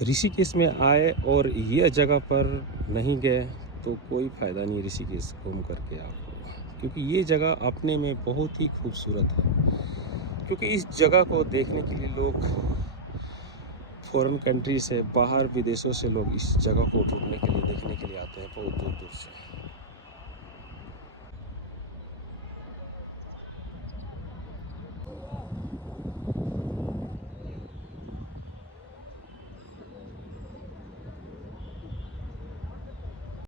ऋषिकेश में आए और ये जगह पर नहीं गए तो कोई फ़ायदा नहीं ऋषिकेश घूम करके आपको, क्योंकि ये जगह अपने में बहुत ही खूबसूरत है। क्योंकि इस जगह को देखने के लिए लोग फॉरेन कंट्री से, बाहर विदेशों से लोग इस जगह को ढूंढने के लिए, देखने के लिए आते हैं बहुत दूर दूर से।